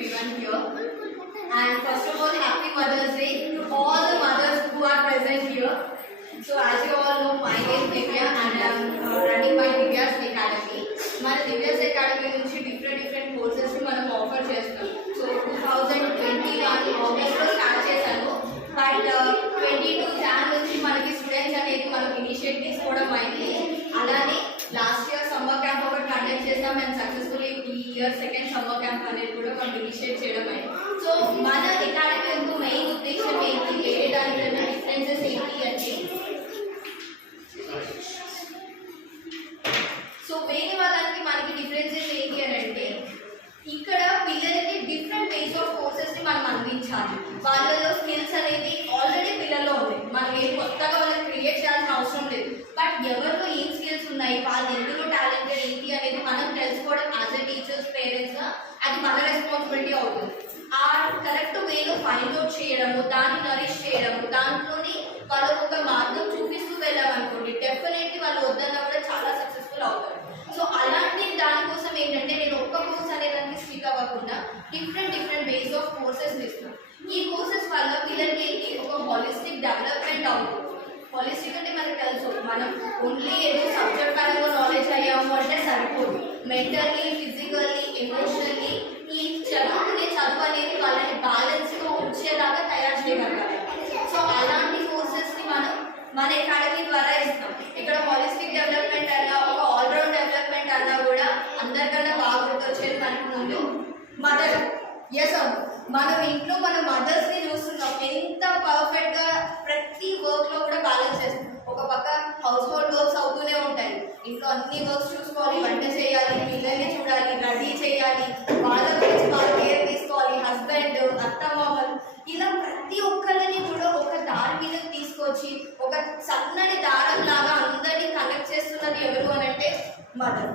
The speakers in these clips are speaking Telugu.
everyone here. And first of all, happy Mother's Day to all the mothers who are present here. So as you all know, my name is Divya and I am running my Divya's Academy. మన Divya's Academy నుంచి different courses మనం ఆఫర్ చేస్తాం. So 2020 ఆగస్ట్లో స్టార్ట్ చేశాను. బట్ 22 జాన్ నుంచి మనకి స్టూడెంట్స్ అనేది మనం ఇనిషియేట్ తీసుకోవడం అయింది. అలానే లాస్ట్ ఇయర్ సమ్మర్ క్యాంప్ ఒకటి కండక్ట్ చేసాం అండ్ సక్సెస్ఫుల్లీ ఈ ఇయర్ సెకండ్ సమ్మర్ క్యాంప్ అనేది కూడా మనం ఇనిషియేట్ చేయడం అయింది. సో మన అకాడమీ యొక్క మెయిన్ ఉద్దేశం ఏంటి, వేయడానికి డిఫరెన్సెస్ ఏంటి అంటే, సో వేరే వాళ్ళకి మనకి డిఫరెన్సెస్ ఏంటి అని అంటే, ఇక్కడ పిల్లలకి డిఫరెంట్ వేస్ ఆఫ్ కోర్సెస్ ని మనం అందించాలి. వాళ్ళలో స్కిల్స్ అనేది ఆల్రెడీ పిల్లల్లో ఉన్నాయి, మనం ఏం కొత్తగా వాళ్ళకి క్రియేట్ చేయాల్సిన అవసరం లేదు. బట్ ఎవరిలో ఏం స్కిల్స్ ఉన్నాయి, వాళ్ళు ఎందులో టాలెంటెడ్ ఏంటి అనేది మనం తెలుసుకోవడం యాజ్ ఎ టీచర్స్, పేరెంట్స్ గా అది మన రెస్పాన్సిబిలిటీ అవుతుంది. ఆ కరెక్ట్ వేలో ఫైండ్ అవుట్ చేయడము, దాన్ని నరిష్ చేయడము, దాంట్లోని వాళ్ళకు ఒక మార్గం చూపిస్తూ వెళ్ళామనుకోండి, డెఫినెట్లీ వాళ్ళు వద్దన్నా కూడా చాలా సక్సెస్ఫుల్ అవుతారు. సో అలాంటి దానికోసం ఏంటంటే నేను ఒక్క కోర్స్ అనేదానికి స్టిక్ అవ్వకుండా డిఫరెంట్ వేస్ ఆఫ్ కోర్సెస్ ఇస్తున్నాను. ఈ కోర్సెస్ వల్ల పిల్లలకి ఒక హాలిస్టిక్ డెవలప్మెంట్ అవుతుంది. హాలిస్టిక్ అంటే మనకు తెలుసు, మనం ఓన్లీ ఏదో సబ్జెక్ట్ పరంగా నాలెడ్జ్ అయ్యాము అంటే సరిపోదు. మెంటల్లీ, ఫిజికల్లీ, ఎమోషనల్లీ ఈ చదువు అనేది వాళ్ళని బ్యాలెన్స్గా ఉంచేలాగా తయారు చేయగలగాలి. సో అలాంటి కోర్సెస్ని మనం మన అకాడమీ ద్వారా ఇస్తాం. ఇక్కడ హాలిస్టిక్ డెవలప్మెంట్ అన్నా, ఒక ఆల్రౌండ్ డెవలప్మెంట్ అన్నా కూడా అందరికన్నా బాగా గుర్తొచ్చేది మనకు ముందు మదర్. ఎస్ అవును, మనం ఇంట్లో మన మదర్స్ని చూస్తున్నాం ఎంత పర్ఫెక్ట్గా ప్రతి వర్క్లో కూడా బ్యాలెన్స్ చేస్తాం. ఒక పక్క హౌస్ హోల్డ్ వర్క్స్ అవుతూనే ఉంటాయి, ఇంట్లో అన్ని వర్క్స్ చూసుకోవాలి, వంట చేయాలి, పిల్లల్ని చూడాలి, రెడీ చేయాలి, వాళ్ళ గురించి వాళ్ళ కేర్ తీసుకోవాలి, హస్బెండ్, అత్తమామలు, ఇలా ప్రతి ఒక్కరిని కూడా ఒక దారి మీద తీసుకొచ్చి ఒక సన్నని దారం లాగా అందరినీ కనెక్ట్ చేస్తున్నది ఎవరు అని అంటే మదర్.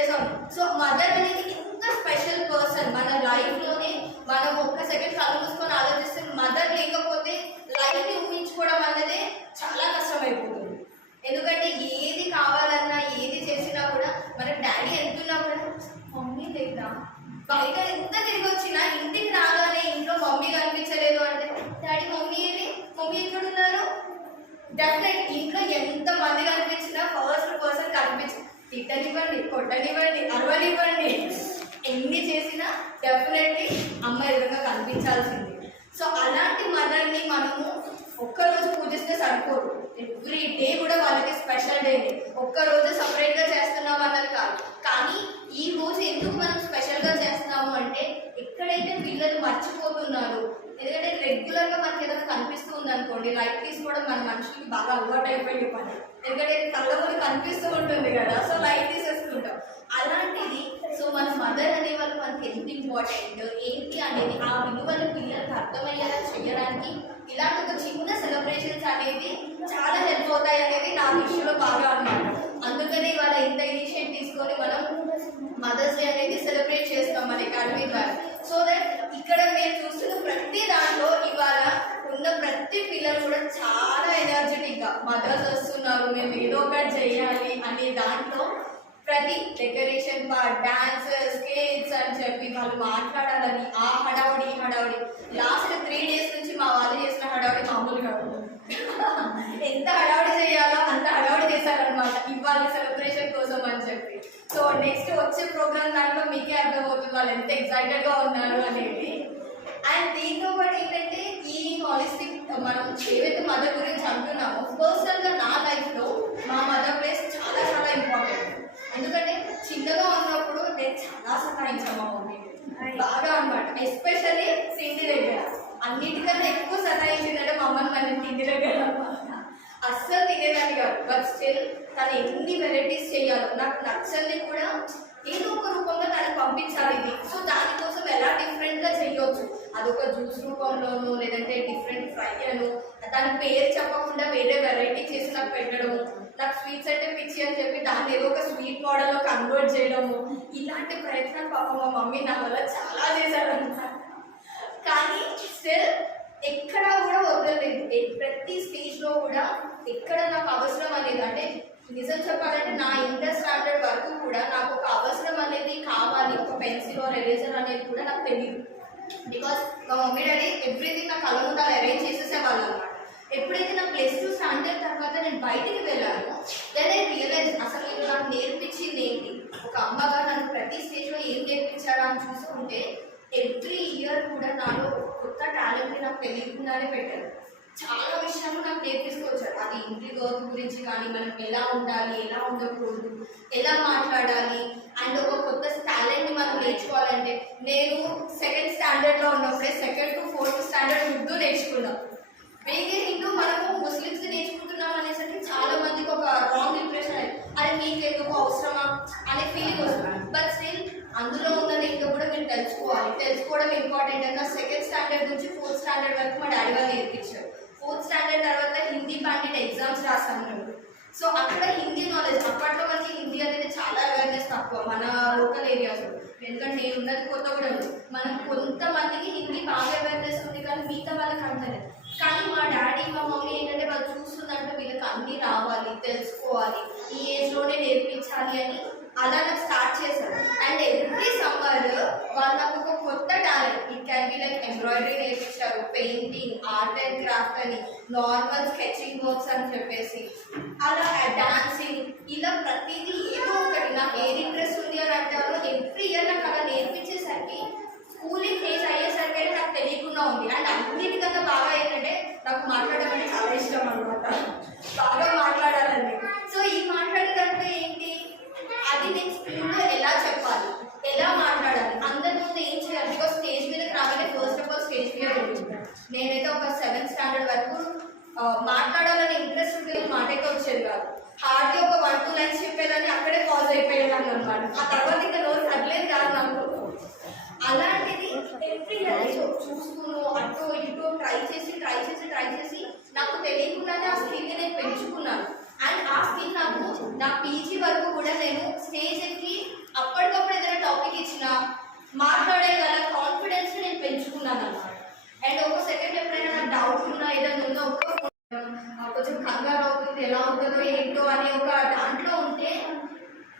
ఎస్ అవును, సో మదర్ అనేది ఇంత స్పెషల్ పర్సన్ మన లైఫ్లోనే. మనం ఒక్క సెకండ్ కళ్ళు మూసుకొని ఆలోచిస్తే మదర్ లేకపోతే లైఫ్ని ఊహించుకోవడం అన్నదే చాలా కష్టమైపోతుంది. ఎందుకంటే ఏది కావాలన్నా, ఏది చేసినా కూడా మన డాడీ ఎంతున్నా కూడా మమ్మీ లేదా, బయట ఎంత తిరిగి వచ్చినా ఇంటికి రాగానే ఇంట్లో మమ్మీ కనిపించలేదు అంటే డాడీ మమ్మీ ఏది, మమ్మీ ఎక్కడున్నారు. డెఫినెట్ ఇంట్లో ఎంత మంది కనిపించినా ఫస్ట్ పర్సన్ కనిపించి తిట్టనివ్వండి, కొట్టనివ్వండి, అరవనివ్వండి, ఎన్ని చేసినా డెఫినెట్లీ అమ్మ ఎదురుగా కనిపించాల్సింది. సో అలాంటి మదర్ని మనము ఒక్కరోజు పూజిస్తే సరిపోదు, ఎవ్రీ డే కూడా వాళ్ళకి స్పెషల్ డే. ఒక్కరోజు సపరేట్గా చేస్తున్నాం అన్నది కాదు, కానీ ఈ రోజు ఎందుకు మనం స్పెషల్గా చేస్తున్నాము అంటే ఎక్కడైతే పిల్లలు మర్చిపోతున్నారు. ఎందుకంటే రెగ్యులర్గా మనకి ఏదైనా కనిపిస్తూ ఉందనుకోండి, లైట్ తీసుకోవడం మన మనుషులకి బాగా అలవాటు అయిపోయే పని. ఎందుకంటే కళ్ళ ముందు కనిపిస్తూ ఉంటుంది కదా, సో లైట్ తీసేసుకుంటాం. అలాంటిది సో మన మదర్ అనే వాళ్ళు మనకి ఎంత ఇంపార్టెంట్ ఏంటి అనేది ఆ విలువలు పిల్లలకు అర్థమయ్యేలా చేయడానికి ఇలాంటి ఒక చిన్న సెలబ్రేషన్స్ అనేది చాలా హెల్ప్ అవుతాయి అనేది నా దృష్టిలో బాగా అన్నమాట. అందుకని ఇవాళ ఇంత ఇనిషియేటివ్ తీసుకొని మనం మదర్స్ డే అనేది సెలబ్రేట్ చేస్తాం మన అకాడమీ ద్వారా. సో దట్ ఇక్కడ మేము చూస్తున్న ప్రతి దాంట్లో ఇవాళ ఉన్న ప్రతి పిల్లలు కూడా చాలా ఎనర్జెటిక్గా మదర్స్ వస్తున్నారు, మేము ఏదో ఒకటి చేయాలి అనే దాంట్లో ప్రతి డెకరేషన్ పార్ట్, డాన్సెస్, స్కేట్స్ అని చెప్పి వాళ్ళు మాట్లాడాలని ఆ హడావుడి ఈ హడావుడి. లాస్ట్ 3 days నుంచి మా వాళ్ళు చేసిన హడావుడి మామూలుగా ఎంత హడావుడి చేయాలో అంత హడావుడి చేశారనమాట ఇవాళ సెలబ్రేషన్ కోసం అని చెప్పి. సో నెక్స్ట్ వచ్చే ప్రోగ్రామ్ దాంట్లో మీకే అర్థమవుతుంది వాళ్ళు ఎంత ఎక్సైటెడ్గా ఉన్నారు అనేది. అండ్ దీంతో పాటు ఏంటంటే ఈ హాలిస్టిక్ మనం ఏవైతే మదర్ గురించి అంటున్నామో, పర్సనల్గా నా లైఫ్లో మా మదర్ ప్లేస్ చాలా చాలా ఇంపార్టెంట్. ఎందుకంటే చిన్నగా ఉన్నప్పుడు నేను చాలా సతాయించాను మా మమ్మీ బాగా అనమాట, ఎస్పెషల్లీ తిండి దగ్గర. అన్నిటికన్నా ఎక్కువ సతాయించిందంటే మా అమ్మని మన తిండి దగ్గర అస్సలు తినేదాన్ని కాదు. బట్ స్టిల్ తను ఎన్ని వెరైటీస్ చేయాలో, నాకు నచ్చల్ని కూడా ఏదో ఒక రూపంలో తనకు పంపించాలి ఇది. సో దానికోసం ఎలా డిఫరెంట్గా చేయొచ్చు, అదొక జ్యూస్ రూపంలోనూ లేదంటే డిఫరెంట్ ఫ్రై అను, దాని పేరు చెప్పకుండా వేరే వెరైటీ చేసి నాకు పెట్టడము, నాకు స్వీట్స్ అంటే పిచ్చి అని చెప్పి దాన్ని ఏదో ఒక స్వీట్ మోడల్లో కన్వర్ట్ చేయడము, ఇలాంటి ప్రయత్నం పాపం మా మమ్మీ నా వల్ల చాలా చేశారన్నమాట. కానీ స్టిల్ ఎక్కడా కూడా వదలలేదు. ప్రతి స్టేజ్లో కూడా ఎక్కడ నాకు అవసరం అనేది, అంటే నిజం చెప్పాలంటే నా ఇంటర్ స్టాండర్డ్ వరకు కూడా నాకు ఒక అవసరం అనేది కావాలి, ఒక పెన్సిల్ ఆర్ ఎరేజర్ అనేది కూడా నాకు తెలియదు. బికాస్ మా మమ్మీ డాడీ ఎవ్రీథింగ్ నా కళ్ళ ముందు అలా అరేంజ్ చేసేసేవాళ్ళు అనమాట. ఎప్పుడైతే నా +2 స్టాండర్డ్ తర్వాత నేను బయటికి వెళ్ళాను, దెన్ ఐ రియలైజ్ అసలు నేను నాకు నేర్పించింది ఏంటి, ఒక అమ్మగా నన్ను ప్రతి స్టేజ్లో ఏం నేర్పించాడా అని చూసుకుంటే ఎవ్రీ ఇయర్ కూడా నాలో కొత్త టాలెంట్ని నాకు తెలియకుండానే పెట్టారు. చాలా విషయాలు నాకు నేర్పిస్తూ వచ్చారు. అది ఇంటి వర్క్ గురించి కానీ, మనం ఎలా ఉండాలి, ఎలా ఉండకూడదు, ఎలా మాట్లాడాలి, అండ్ ఒక కొత్త టాలెంట్ని మనం నేర్చుకోవాలంటే నేను 2nd స్టాండర్డ్లో ఉన్నప్పుడే 2nd to 4th standard Urdu నేర్చుకున్నాం. వేగే హిందూ మనము ముస్లిమ్స్ నేర్చుకుంటున్నాం అనేసరికి చాలా మందికి ఒక రాంగ్ ఇంప్రెషన్ అయ్యింది, అరే మీకు ఎందుకు అవసరమా అనే ఫీలింగ్ వస్తుంది. బట్ స్టిల్ అందులో ఉన్నది ఇంకా కూడా మీరు తెలుసుకోవడం ఇంపార్టెంట్ అని 2nd స్టాండర్డ్ నుంచి 4th స్టాండర్డ్ వరకు మా డాడీ వాళ్ళు నేర్పించారు. 4th స్టాండర్డ్ తర్వాత హిందీ పండిట్ ఎగ్జామ్స్ రాసాము. సో అక్కడ హిందీ నాలెడ్జ్, అప్పట్లో మనకి హిందీ అనేది చాలా అవేర్నెస్ తక్కువ మన లోకల్ ఏరియాస్లో, ఎందుకంటే నేను ఉన్నది కొత్తగూడెం. మనం కొంతమందికి హిందీ బాగా అవేర్నెస్ ఉంది కానీ మిగతా వాళ్ళకి అంటలేదు. కానీ మా డాడీ మా మమ్మీ ఏంటంటే వాళ్ళు చూస్తుందంటే వీళ్ళకి అన్నీ రావాలి, తెలుసుకోవాలి, ఈ ఏజ్లోనే నేర్పించాలి అని అలా నాకు స్టార్ట్ చేశారు. అండ్ ఎవ్రీ సమ్మర్ వాళ్ళు నాకు ఒక కొత్త talent, it can be like embroidery నేర్పించారు, పెయింటింగ్, ఆర్ట్ అండ్ క్రాఫ్ట్ అని, నార్మల్ స్కెచింగ్ వర్క్స్ అని చెప్పేసి, అలా డాన్సింగ్, ఇలా ప్రతిదీ ఏదో ఒకటి నాకు ఏది ఇంట్రెస్ట్ ఉంది అని అంటారు. ఎవ్రీ ఇయర్ నాకు అలా నేర్పించేసరికి స్కూలింగ్ ఏజ్ అయ్యేసరికి అయితే నాకు తెలియకుండా ఉంది. అండ్ అన్నిటికన్నా బాగా ఏంటంటే నాకు మాట్లాడడం అంటే చాలా ఇష్టం అనమాట, బాగా మాట్లాడాలండి. సో ఈ మాట్లాడేటప్పుడు ఏంటి, అది నేను స్కూల్లో ఎలా చెప్పాలి, ఎలా మాట్లాడాలి, అందరి ముందు ఏం చేయాలి, బికాస్ స్టేజ్ మీదకి రాగానే first of all stage fear ఉంటుంది. నేనైతే ఒక 7th స్టాండర్డ్ వరకు మాట్లాడాలని ఇంట్రెస్ట్ ఉంటే మాట అయితే వచ్చేది కాదు. హార్డ్లీ ఒక 1-2 లైన్స్ చెప్పేదాన్ని, అక్కడే పాజ్ అయిపోయేదాన్ని అనమాట. ఆ తర్వాత ఇంకా నోరు కదలేదు కాదు నాకు. అలాంటిది ఎవ్రీ ఇయర్ చూస్తూను అటు ఇటు ట్రై చేసి నాకు తెలియకుండానే ఆ స్కిల్ని నేను పెంచుకున్నాను. అండ్ ఆ స్కిల్ నాకు నా పీజీ వరకు కూడా నేను స్టేజ్ ఎక్కి అప్పటికప్పుడు ఏదైనా టాపిక్ ఇచ్చినా మాట్లాడేగల కాన్ఫిడెన్స్ నేను పెంచుకున్నాను అన్నమాట. అండ్ ఒక సెకండ్ ఎప్పుడైనా నాకు డౌట్ ఉన్నా ఏదైనా ఉందో కొంచెం కంగారు అవుతుంది, ఎలా అవుతుందో ఏంటో అని ఒక దాంట్లో ఉంటే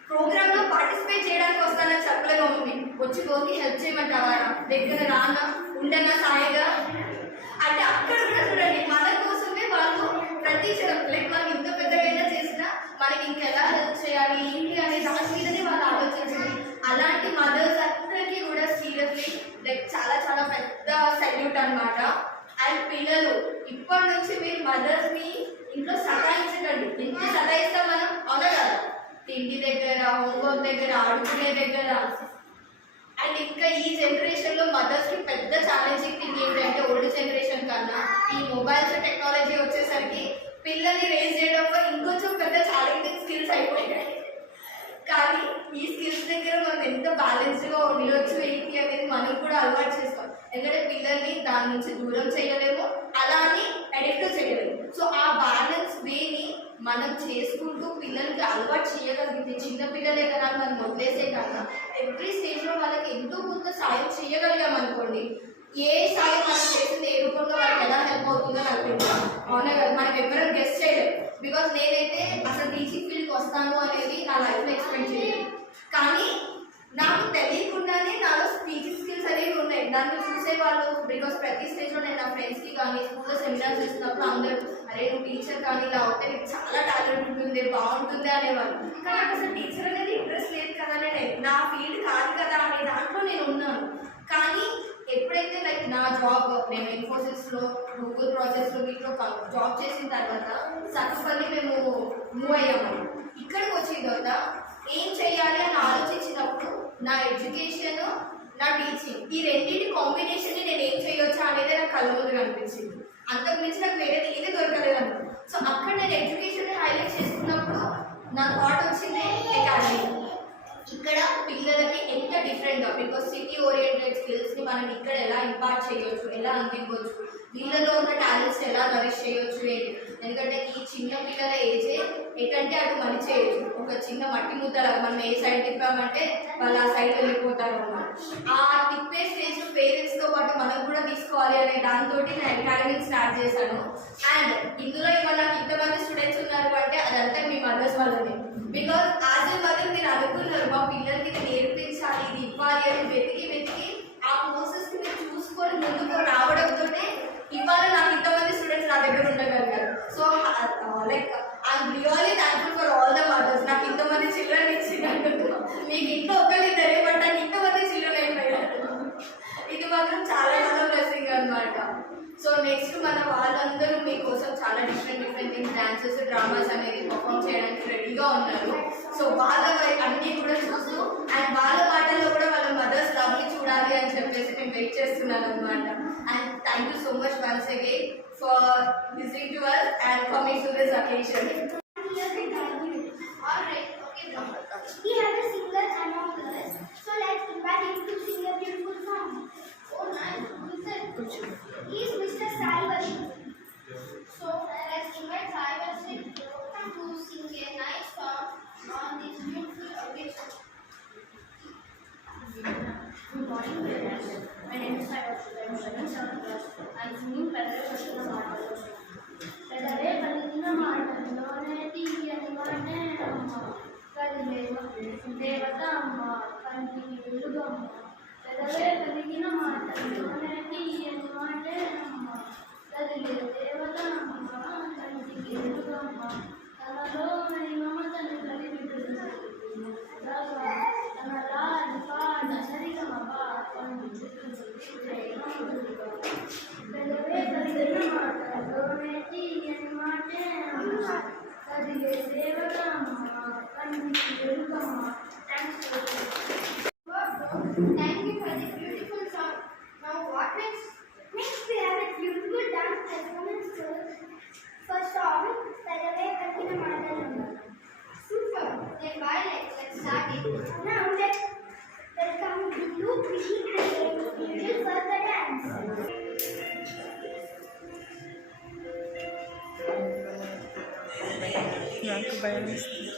ప్రోగ్రామ్లో పార్టిసిపేట్ చేయడానికి వస్తానని చెప్పలేము మమ్మీ, వచ్చి గోకి హెల్ప్ చేయమంటావా, దగ్గర రానా, ఉండనా సాయిగా అంటే అక్కడ కూడా చూడండి మన కోసమే వాళ్ళు ప్రతి లైక్ మనం ఇంత పెద్దగా చేసినా మనకి ఇంకెలా హెల్ప్ చేయాలి ఏంటి అనే దాని మీదనే వాళ్ళు ఆలోచించారు. అలాంటి మదర్స్ అందరికీ కూడా సీరియస్లీ లైక్ చాలా చాలా పెద్ద సెల్యూట్ అనమాట. అండ్ పిల్లలు ఇప్పటి నుంచి మీరు మదర్స్ని ఇంట్లో సతాయించకండి. ఎంత సతాయిస్తాం మనం, అవునా కదా, తిండి దగ్గర, హోంవర్క్ దగ్గర, ఆడుకునే దగ్గర. అండ్ ఇంకా ఈ జనరేషన్లో మదర్స్కి పెద్ద ఛాలెంజింగ్ థింగ్ ఏంటంటే ఓల్డ్ జనరేషన్ కన్నా ఈ మొబైల్స్ టెక్నాలజీ వచ్చేసరికి పిల్లల్ని రేజ్ చేయడంలో ఇంకొంచెం పెద్ద ఛాలెంజింగ్ స్కిల్స్ అయిపోయాయి. కానీ ఈ స్కిల్స్ దగ్గర మనం ఎంత బ్యాలెన్స్డ్గా ఉండొచ్చు ఏంటి అనేది మనం కూడా అలవాటు చేసుకోవాలి. ఎందుకంటే పిల్లల్ని దాని నుంచి దూరం చేయలేము, అలా అని అడిక్ట్ చేయలేము. సో ఆ బ్యాలెన్స్ వేని మనం చేసుకుంటూ పిల్లలకి అలవాటు చేయగలిగితే, చిన్న పిల్లలే కదా మనం వదిలేసే కన్నా ఎవ్రీ స్టేజ్లో వాళ్ళకి ఎంతో కొంత సాయం చేయగలిగాం అనుకోండి, ఏ సాయం మనం చేసింది ఏ రూపంలో వాళ్ళకి ఎలా హెల్ప్ అవుతుందో అనుకుంటున్నాం. అవునా కదా, మనం ఎవరైనా గెస్ట్ చేయలేదు. బికాస్ నేనైతే అసలు టీచింగ్ ఫీల్డ్కి వస్తాను అనేది నా లైఫ్లో ఎక్స్పెక్ట్ చేయలేదు. కానీ నాకు తెలియకుండానే నాలో టీచింగ్ స్కిల్స్ అనేవి ఉన్నాయి. దాన్ని చూసేవాళ్ళు, బికాస్ ప్రతి స్టేజ్లో నేను నా ఫ్రెండ్స్కి కానీ స్కూల్లో సెమినార్స్ చేస్తున్నప్పుడు అందరూ అరే నువ్వు టీచర్ కానీ ఇలా అవుతే నీకు చాలా టాలెంట్ ఉంటుంది, బాగుంటుంది అనేవాళ్ళు. కానీ నాకు అసలు టీచర్ అనేది ఇంట్రెస్ట్ లేదు కదా, నేను నా ఫీల్డ్ కాదు కదా అనే దాంట్లో నేను ఉన్నాను. కానీ ఎప్పుడైతే లైక్ నా జాబ్ నేను ఇన్ఫోసిస్లో గూగుల్ ప్రాజెక్ట్స్లో వీటిలో జాబ్ చేసిన తర్వాత సక్సెస్ఫుల్లీ మేము మూవ్ అయ్యాము. ఇక్కడికి వచ్చిన తర్వాత ఏం చేయాలి అని ఆలోచించినప్పుడు నా ఎడ్యుకేషన్, నా టీచింగ్, ఈ రెండింటి కాంబినేషన్ని నేను ఏం చేయొచ్చా అనేది నాకు కళ్ళ ముందు కనిపించింది. అంతకు మించి నాకు వేరేది ఏది దొరకలేదు అన్న. సో అక్కడ నేను ఎడ్యుకేషన్ హైలైట్ చేసుకున్నప్పుడు నా థాట్ వచ్చింది అకాడమీ. ఇక్కడ పిల్లలకి ఎంత డిఫరెంట్గా, బికాస్ సిటీ ఓరియంటెడ్ స్కిల్స్ని మనం ఇక్కడ ఎలా ఇంపార్ట్ చేయొచ్చు, ఎలా అందించవచ్చు, వీళ్ళలో ఉన్న టాలెంట్స్ ఎలా నరిష్ చేయొచ్చు ఏంటి. ఎందుకంటే ఈ చిన్న పిల్లల ఏజే ఎటంటే అటు మని చేయొచ్చు. ఒక చిన్న మట్టి ముద్దలా మనం ఏ సైడ్ తిప్పామంటే వాళ్ళు ఆ సైడ్ వెళ్ళిపోతారు అన్నమాట. ఆ తిప్పే స్టేజ్ పేరెంట్స్తో పాటు మనం కూడా తీసుకోవాలి అనే దాంతో నేను అకాడమీ స్టార్ట్ చేశాను. అండ్ ఇందులో ఏమన్నా ఇంతమంది స్టూడెంట్స్ ఉన్నారు అంటే అదంతా మీ మదర్స్ వల్లనే. బికాస్ యాజ్ ఏ మదర్ మీరు అనుకున్నారు మా పిల్లలకి ఇది నేర్పించాలి, ఇది ఇవ్వాలి అని వెతికి ఆ కోర్సెస్ని మీరు చూసి మాత్రం చాలా బ్లెస్సింగ్ అనమాట. సో నెక్స్ట్ మన వాళ్ళందరూ మీకోసం చాలా డిఫరెంట్ థింగ్స్, డాన్సెస్, డ్రామాస్ అనేది పర్ఫామ్ చేయడానికి రెడీగా ఉన్నారు. సో వాళ్ళ అన్నీ కూడా చూస్తూ అండ్ వాళ్ళ మాటల్లో కూడా వాళ్ళ మదర్స్ లవ్ని చూడాలి అని చెప్పేసి మేము వెయిట్ చేస్తున్నాను అనమాట. And thank you so much once again for listening to us and coming to this occasion. Alright, okay, we have a singer among us, so let's invite him to sing a beautiful song. Oh, nice. Listen. He is Mr. Sai Vashi. So let's invite Sai Vashi to sing a nice song on this beautiful occasion. Good morning, parents. My name is Sai Vashi. I am studying 7th class. I am singing Pedale Vashi Maatalo. Pedale Vashi Maatalo ne tiyani vaane amma kadile devata amma kantiki velugamma. Pedale Vashi Maatalo ne tiyani vaane amma kadile devata amma kantiki velugamma. Tanalo mani mamatanu kalivittu Thank you for this beautiful song. Now what next? Next we have a beautiful dance performance for song Pedale Vashi Maatalo. Super. Then why let's start it. Now let's welcome Guru, Krishi and Angel for the dance. నాకు భయం వేస్తుంది.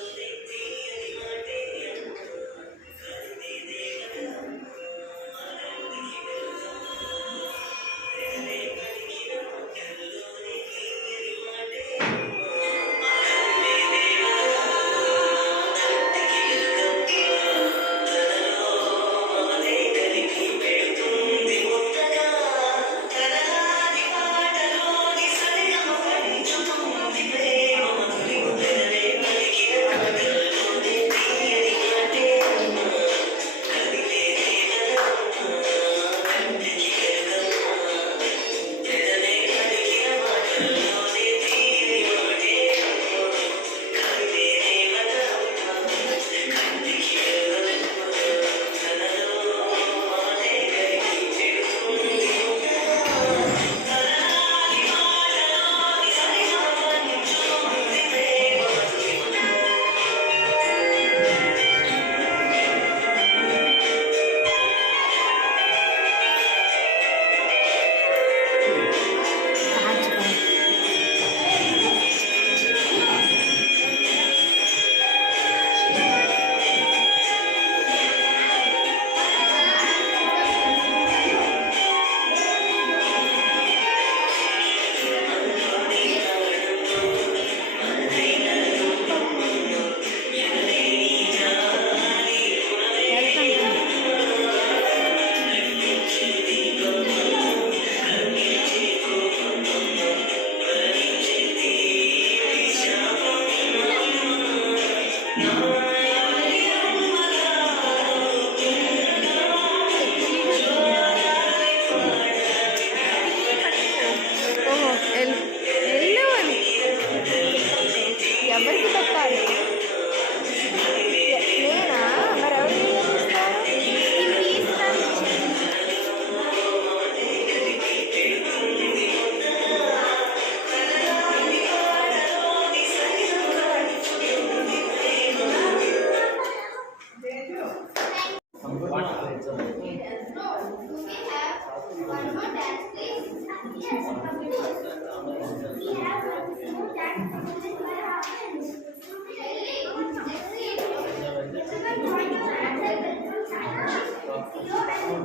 ఎవరికి పెట్టాలి? నేనా? మరి ఎవరు ఇస్తారు? One more dance, please. Yes, of course. We have one more dance performance by our friends. Really? Let's see. Everyone join your hands and welcome China. Hello and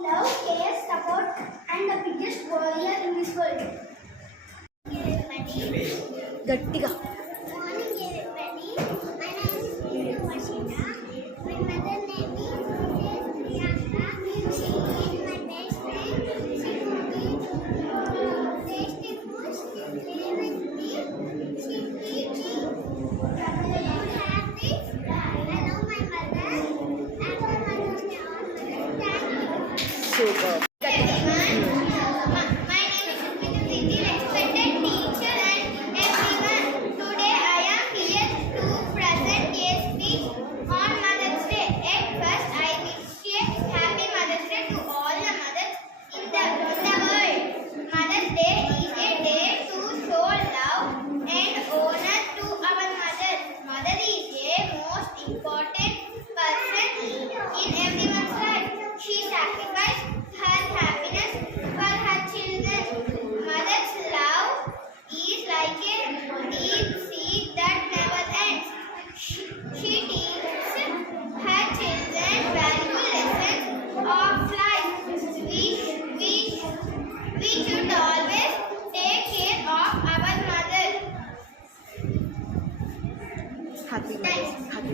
Love, care, support, and the biggest warrior in this world. గట్టిగా Morning, everybody. My name is Varshita. My mother name is Priyanka. She is my best friend. She cooks tasty food. She plays with me. She keeps me happy. I love my mother. And my mother's name is Thank you. Super Everyone, my name is Smita Siddhi, respected teacher and everyone. Today I am here to present a speech on Mother's Day. At first, I wish a happy Mother's Day to all the mothers in the world. Mother's Day is a day to show love and honor to our mother. Mother is a most important person in everyone's life. She sacrificed her happiness for her children. Mother's love is like a deep sea that never ends. She teaches her children valuable lessons of life. We should always take care of our mother. Happy Thanks. Happy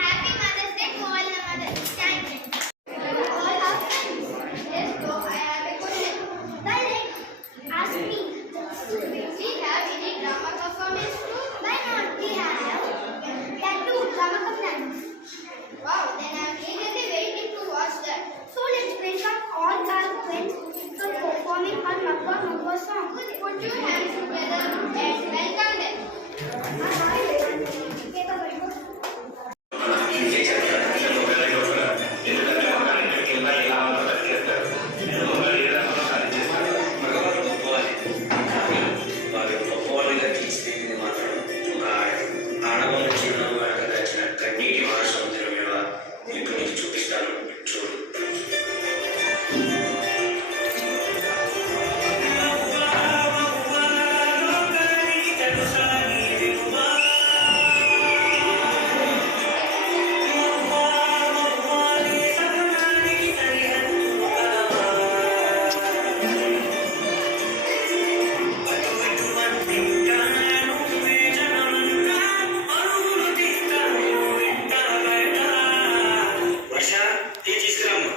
Happy Mother's Day to all the mothers. Thank you. All our friends. Yes, so I have a question. Well, ask me. We have any drama performance too? Why not? We have that too, drama performance. Wow, then I'm eagerly waiting to watch that. So let's bring up all our friends for performing our Magwa Magwa song. Put your hands together and welcome them. వారి గొప్పవాళ్ళుగా తీర్చిదిద్దింది మాత్రం ఒక ఆడవాళ్ళ జీవనం వెనక దాచిన కన్నీటి మహాసముద్రం విలువ ఇప్పుడు నీకు చూపిస్తాను చూడు. వర్ష టీ తీసుకురామ్మా.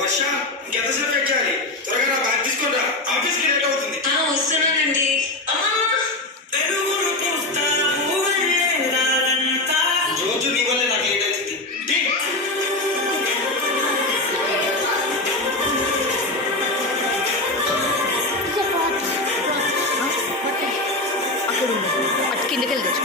వర్ష ఇంకెంతసేపు ఎక్కాలి? త్వరగా నా బ్యాగ్ తీసుకొని రా, ఆఫీస్కి లేట్ అవుతుంది. రోజు నీ వల్లే నాకు లేట్ అవుతుంది. టీ. అక్కడ ఉంది అటు కిందకి వెళ్ళి తెచ్చు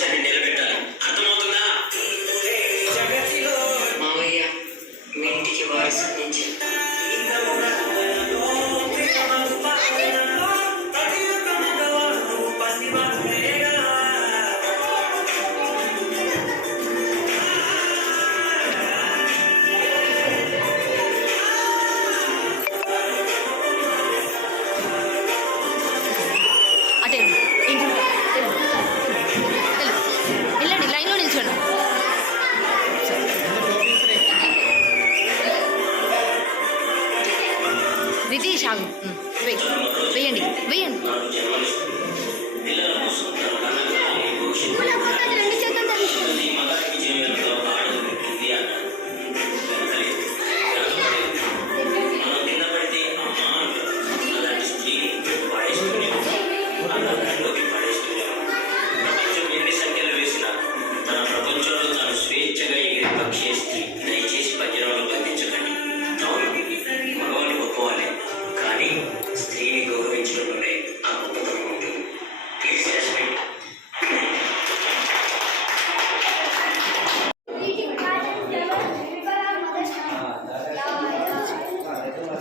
ప్రామిస్ నిలబెట్టాలి. అర్థమవుతుందా? మావయ్య మీ ఇంటికి వారసు నుంచి అటే వెళ్ళండి లైన్లో నిల్చోండి. రితీష్ ఆగు. వేయండి వేయండి. నాకు జన్మనిస్తుంది. పిల్లల కోసం తన కన్నగా ఈ భవిష్యత్తు ఈ మగాడికి జీవితంలో ఆడది ఉంటుంది అన్నారు. వెనకలేదు, వెనకలేదు. మనం కింద పడితే అమ్మ అంటారు. అలాంటి స్త్రీ పడేస్తూనే అలా దాంట్లోకి పడేస్తూనే ప్రపంచం ఎన్ని సంఖ్యలు వేసినా తన ప్రపంచంలో తాను స్వేచ్ఛగా ఎగిరే పక్షి స్త్రీ. దయచేసి పంజరంలో బంధించకండి. అవును, మగవాళ్ళు గొప్పవాళ్ళే, కానీ స్త్రీని గౌరవించడంలోనే ఆ గొప్పతనం ఉంటుంది. Please respect. Greeting cards and flowers before our mother's house.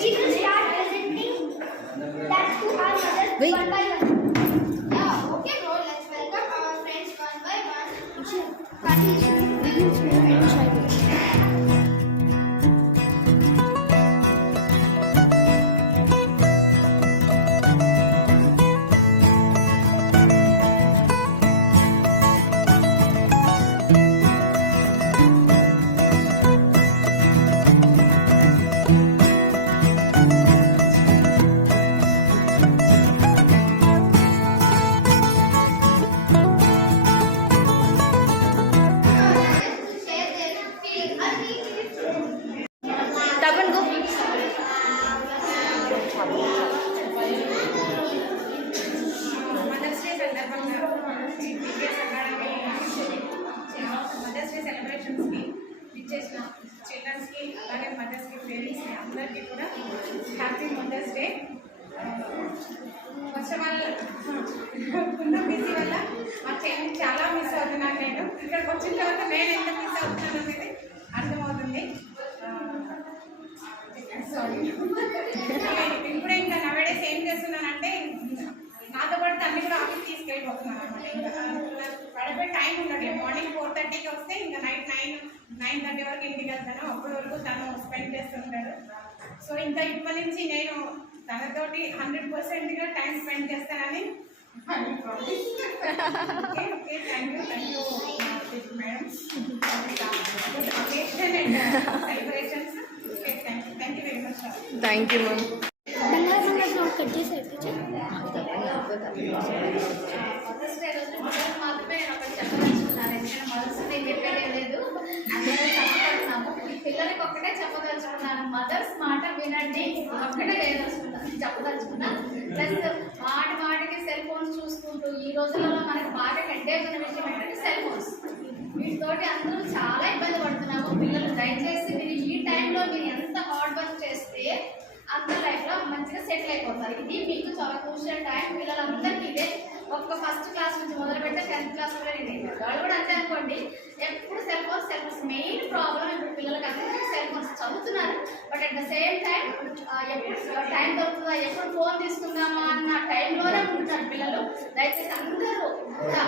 We will start presenting that to our mothers Wait. one by one. Yeah, okay, bro. Let's welcome our friends one by one. Share their feelings. Tap and go. Mothers day సందర్భంగా టీచర్స్ అకాడమీ మదర్స్ డే సెలబ్రేషన్స్కి ఇచ్చేసిన చిల్డ్రన్స్కి అలాగే మదర్స్కి పేరెంట్స్కి అందరికీ కూడా happy mothers day. First of all ఉన్న బిజీ వల్ల మా చెల్లి చాలా మిస్ అవుతున్నాను. నేను ఇక్కడికి వచ్చిన తర్వాత నేను ఎంత మిస్ అవుతున్నాను అనేది అర్థమవుతుంది. సారీ. ఇప్పుడే ఇంకా నవేడేస్ ఏం చేస్తున్నానంటే నాతో పాటు తల్లి కూడా ఆఫీస్ తీసుకెళ్ళిపోతున్నాను అనమాట. ఇంకా పడిపోయి టైం ఉండట్లేదు. మార్నింగ్ 4:30కి వస్తే ఇంకా నైట్ 9:30 వరకు ఇంటికి వెళ్తాను. అప్పటి వరకు తను స్పెండ్ చేస్తుంటాడు. సో ఇంకా ఇప్పటి నుంచి నేను తనతోటి 100%గా టైం స్పెండ్ చేస్తానని okay okay thank you madam. Occasion and celebrations. Okay thank you very much. Thank you ma'am. Cut చేసి మదర్స్ డే రోజు మదర్స్ మాత్రమే నేను ఒకటి చెప్పదలుచుకున్నాను. ఎందుకంటే మదర్స్ డే చెప్పేదే లేదు, అందరూ కష్టపడుతున్నాము. పిల్లలకి ఒక్కటే చెప్పదలుచుకున్నాను, మదర్స్ మాట వినండి. ఒక్కటే చెప్పదలుచుకున్నా. ప్లస్ మాటికి సెల్ ఫోన్స్ చూసుకుంటూ ఈ రోజులలో మనకి బాగా హెడ్ఏక్ ఉన్న విషయం ఏంటంటే సెల్ ఫోన్స్. వీటితోటి అందరూ చాలా ఇబ్బంది పడుతున్నాము. పిల్లలు దయచేసి మీరు ఈ టైంలో మీరు ఎంత హార్డ్ వర్క్ చేస్తే అంత లైఫ్లో మంచిగా సెటిల్ అయిపోతారు. ఇది మీకు చాలా క్రూషియల్ టైం. పిల్లలందరికీ ఇదే ఒక్క ఫస్ట్ క్లాస్ నుంచి మొదలు పెడితే 10th క్లాస్ కూడా ఇది వాళ్ళు కూడా అంతే అనుకోండి. ఎప్పుడు సెల్ ఫోన్స్ మెయిన్ ప్రాబ్లం. ఇప్పుడు పిల్లలకి అందరికీ సెల్ ఫోన్స్ చదువుతున్నారు, but at the same time ఎప్పుడు టైం దొరుకుతుందా, ఎప్పుడు ఫోన్ తీసుకుందామా అన్న టైంలోనే ఉంటున్నారు పిల్లలు. దయచేసి అందరూ కూడా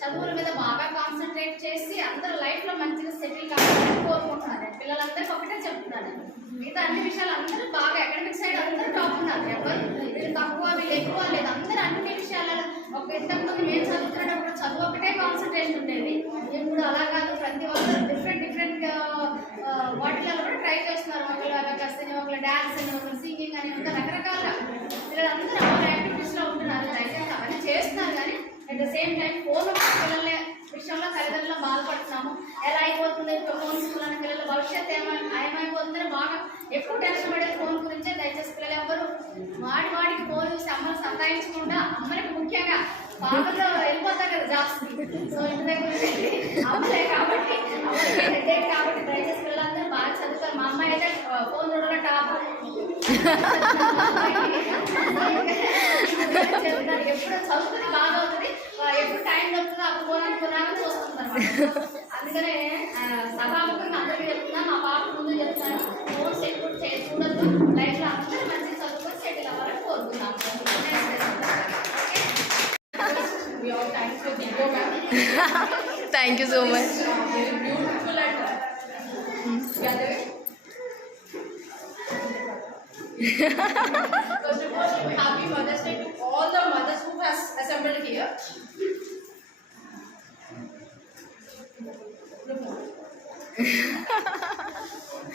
చదువుల మీద బాగా కాన్సన్ట్రేట్ చేసి అందరూ లైఫ్లో మంచిగా సెటిల్ కావాలని కోరుకుంటున్నారు. పిల్లలందరికీ ఒకటే చెప్తున్నాను, మిగతా అన్ని విషయాలు అందరూ బాగా అకాడమిక్ సైడ్ అందరూ టాప్ ఉన్నారు. ఎవరు వీళ్ళు తక్కువ వీళ్ళు ఎక్కువ లేదు, అందరూ అన్ని విషయాలలో. ఒక ఇంతకుముందు నేను చదువుతున్నప్పుడు చదువు ఒకటే కాన్సన్ట్రేషన్ ఉండేది. ఇప్పుడు అలా కాదు, ప్రతి ఒక్కరు డిఫరెంట్ వాటిలలో కూడా ట్రై చేస్తున్నారు. ఒకళ్ళు అబకస్ అని, ఒకళ్ళు డ్యాన్స్ అని, ఒకళ్ళు సింగింగ్ అని, ఇంకా రకరకాల పిల్లలందరూ ఆ యాక్టివిటీస్లో ఉంటున్నారు. దయచేసి అవన్నీ చేస్తున్నారు, కానీ at the same time phone పిల్లల విషయంలో తల్లిదండ్రులు బాధపడుతున్నాము. ఎలా అయిపోతుంది ఫోన్ స్కూల్ పిల్లల భవిష్యత్తు ఏమైపోతుందని బాగా ఎక్కువ టెన్షన్ పడే ఫోన్ గురించే. దయచేసి పిల్లలు ఎవరు వాడికి ఫోన్ చూసి అమ్మలు సంతాయించకుండా, అమ్మలకి ముఖ్యంగా బాధలో వెళ్ళిపోతారు కదా జాబ్స్. సో ఇంటి దగ్గర అమ్మలే కాబట్టి కాబట్టి దయచేసి పిల్లలందరూ బాగా చదువుతారు. మా అమ్మాయి అయితే ఫోన్ చూడలో టాప్ చెప్తారు. ఎప్పుడు చదువుతుంది బాగా అవుతుంది, ఎప్పుడు టైం దొరుకుతుందో అప్పుడు ఫోన్ అనుకున్నాక అందుకనే సభాముఖంగా అందరికీ చెప్తున్నా, మా పాప ముందు చెప్తాను, ఫోన్స్ ఎక్కువ చూడద్దు, లైఫ్లో అందరూ మంచి చదువుకొని సెటిల్ అవ్వాలని కోరుతున్నాను. Thank you so much. Beautiful and First of all, happy Mother's Day to all the mothers who has assembled here.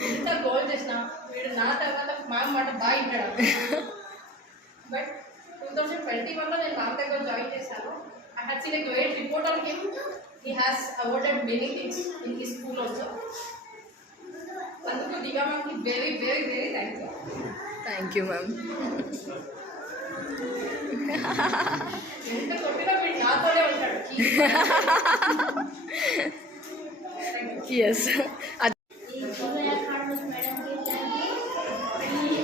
ఇంత గోల్ చేసిన వీడు నా తర్వాత మా మాట బాగా వింటాడు. బట్ 2021లో నేను నా దగ్గర జాయిన్ చేశాను. I had seen a great report on him. He has awarded many things in his school also. అందుకు దిగా మ్యామ్కి very very very thank you. Thank you ma'am. ఎంత కొట్టినా వీడు నాతోనే ఉంటాడు. ఎస్. ఈ ఉదయ అకాడమిక్ మేడంకి థ్యాంక్ యూ.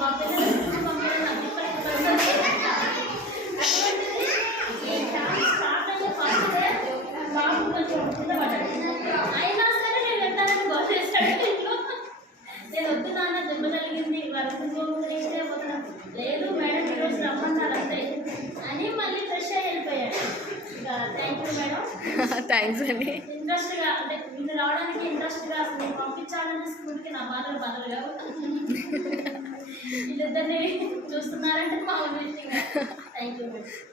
మా పిల్లలు మమ్మల్ని అడ్డుపడుతున్నారు. ఈ క్లాస్ స్టార్ట్ అయ్యే ఫస్ట్ డే బాబు కొంచెం కింద పడ్డాడు. అయినా సరే నేను వెళ్తానని గోల్ చేస్తాడు ఇంట్లో. నేను వద్దు నాన్న దెబ్బ తగిలింది వరకు పోతున్నాను. లేదు మేడం ఈరోజు రమ్మన్నారు అంతే అని మళ్ళీ ఫ్రెష్ అయ్యి వెళ్ళిపోయాడు. ఇంకా థ్యాంక్ యూ మేడం. థ్యాంక్స్ అండి. ఇంట్రెస్ట్గా అంటే వీళ్ళు రావడానికి ఇంట్రెస్ట్గా అసలు నేను పంపించాలని స్కూల్కి నా బాధలు కావు. వీళ్ళిద్దరిని చూస్తున్నారంటే మా విషయం. Thank you.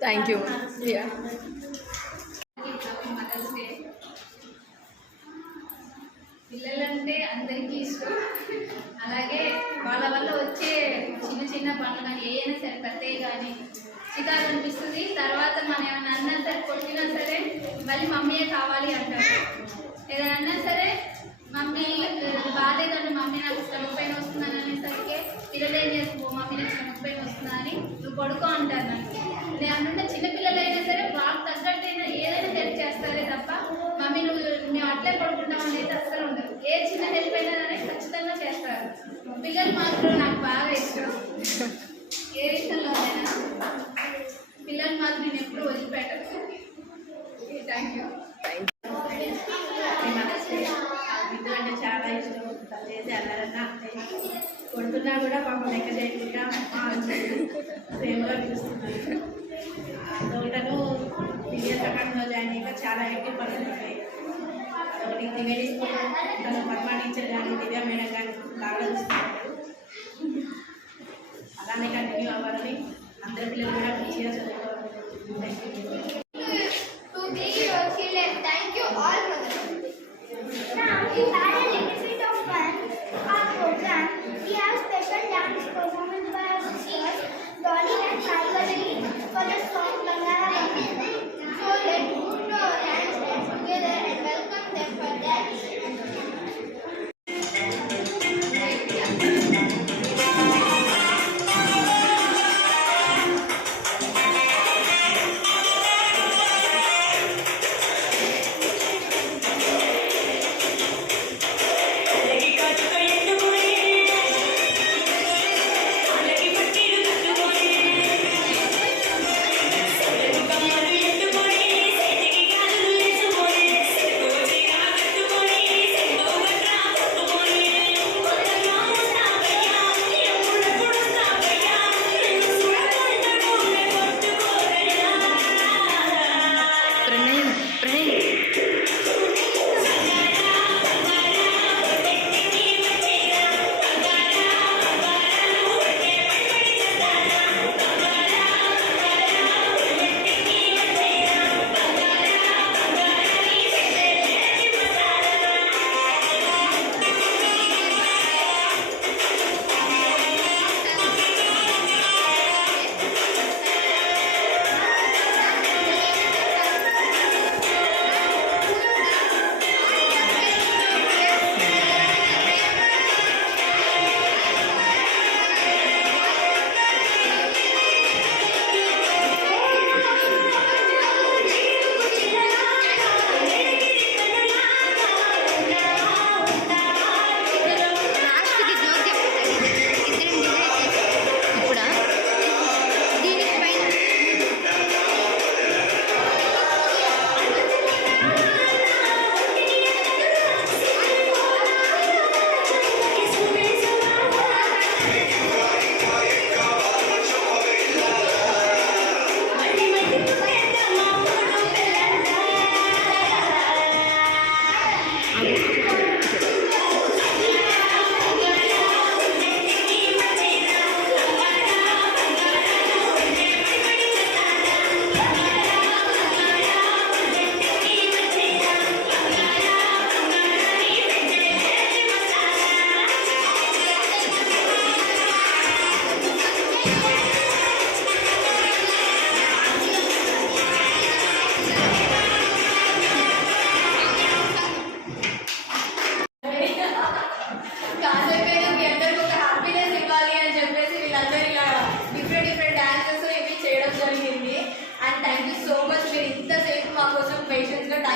Thank you. Yeah. Mothers day పిల్లలంటే అందరికీ ఇష్టం. అలాగే వాళ్ళ వల్ల వచ్చే చిన్న చిన్న పనులు కానీ ఏదైనా సరే పెద్దవి కానీ చికాకు అనిపిస్తుంది. తర్వాత మనం ఏమైనా అన్నా సరే కొట్టినా సరే మళ్ళీ మమ్మీయే కావాలి అంటారు. ఏదైనా అన్నా సరే మమ్మీ బాగాలేదండి, మమ్మీ నాకు స్టమక్ పెయిన్ వస్తుందని అనేసరికి పిల్లలు ఏం చేసుకో మమ్మీ నాకు స్టమక్ పెయిన్ వస్తుందా అని నువ్వు పడుకో అంటారు. నేను అనుకుంటే చిన్నపిల్లలైనా సరే వాళ్ళకి తగ్గట్టు ఏదైనా హెల్ప్ చేస్తారే తప్ప మమ్మీ మేము అట్లే పడుకుంటాం అనేది అస్సలు ఉండదు. ఏ చిన్న హెల్ప్ అయినా ఖచ్చితంగా చేస్తారు. పిల్లలు మాత్రం నాకు బాగా ఇష్టం. ఏ విషయంలోనైనా పిల్లలు మాత్రం నేను ఎప్పుడు వదిలిపెట్టను. Thank you. బిడ్డ అంటే చాలా ఇష్టం. చేసి అన్నారన్నా కొడుతున్నా కూడా పాపం లెక్క చేయకుండా ప్రేమగా పిలుస్తుంది. తోటను పిల్లల ప్రకారంలో జాయిన్ అయ్యాక చాలా యాక్టివ్ పనులు ఉంటాయి. ఒకటి దివేడి స్కూల్ తను పద్మా టీచర్ కానీ దివ్య మేడం కానీ బాగా చూస్తున్నారు. అలానే కంటిన్యూ అవ్వాలని అందరి పిల్లలు కూడా మంచిగా చదువుకోవాలి. To the children, thank you all for this. Now we had a little bit of fun. Our program, we have special dance performance by our sisters Dolly and Saivali for the song Bangala Bangala. So let's put our hands together and welcome them for dance.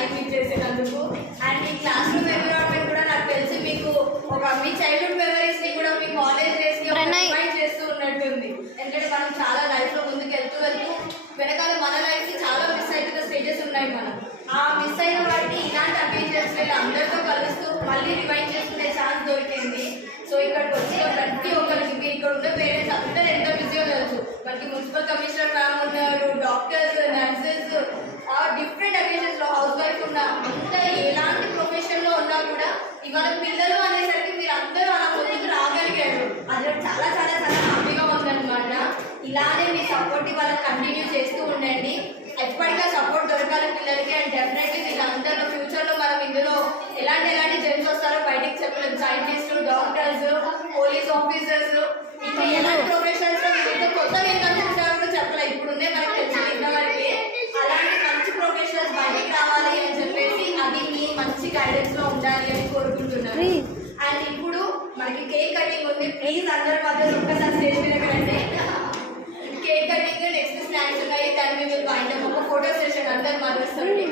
Time ఇచ్చేసినందుకు. అండ్ ఈ క్లాస్ రూమ్ ఎన్విరాన్మెంట్ కూడా నాకు తెలిసి మీకు ఒక మీ చైల్డ్హుడ్ మెమరీస్ ని కూడా మీ కాలేజ్ డేస్ ని రిమైండ్ చేస్తూ ఉన్నట్టుంది. ఎందుకంటే మనం చాలా లైఫ్ లో ముందుకు వెళ్తూ వెనకాల మన లైఫ్ కి చాలా మిస్ అవుతున్న స్టేజెస్ ఉన్నాయి. మనం ఆ మిస్ అయిన వాటిని ఇలాంటి అకేషన్స్ అందరితో కలుస్తూ మళ్ళీ రివైండ్ చేసుకునే ఛాన్స్ దొరికింది. సో ఇక్కడికి వచ్చిన ప్రతి ఒక్కరికి మీరు ఇక్కడ ఉన్న పేరెంట్స్ అందరూ ఎంత బిజీగా తెలుసు. మనకి మున్సిపల్ కమిషనర్ మ్యామ్ ఉన్నారు, డాక్టర్స్, నర్సెస్, డిఫరెంట్ అకేషన్స్ లో హౌస్ వైఫ్ ఉన్న అంతా ఎలాంటి ప్రొఫెషన్ లో ఉన్నా కూడా ఇవాళ పిల్లలు అనేసరికి మీరు అందరూ అలా ముందుకు రాగలిగారు. అది చాలా చాలా చాలా హ్యాపీగా ఉందన్నమాట. ఇలానే మీ సపోర్ట్ ఇవాళ కంటిన్యూ చేస్తూ ఉండండి. ఎప్పటికీ సపోర్ట్ దొరకాలి పిల్లలకి. అండ్ డెఫినెట్లీ వీళ్ళందరూ ఫ్యూచర్లో మనం ఇందులో ఎలాంటి జెంట్స్ వస్తారో బయటికి చెప్పలేదు. సైంటిస్టులు, డాక్టర్స్, పోలీస్ ఆఫీసర్స్, ఇంకా ఎలాంటి ప్రొఫెషన్స్ లో వీళ్ళతో కొత్తగా ఏం కనుకుంటారో కూడా చెప్పలేదు. ఇప్పుడున్నే మనకు తెలిసింది ఇంతవరకు. అలాంటి మంచి ప్రొఫెషనల్స్ బయటికి రావాలి అని చెప్పేసి అది మీ మంచి గైడెన్స్ లో ఉండాలి అని కోరుకుంటున్నాను. అండ్ ఇప్పుడు మనకి కేక్ కటింగ్ ఉంది. ప్లీజ్ అందరి మధ్యలో ఒక్కసారి స్టేజ్ మీద రండి. కేక్ కటింగ్, నెక్స్ట్ స్నాక్స్ ఉన్నాయి. దాన్ని మేము వైండ్ అప్ ఒక ఫోటో సెషన్ అందరు మరుస్తుంది.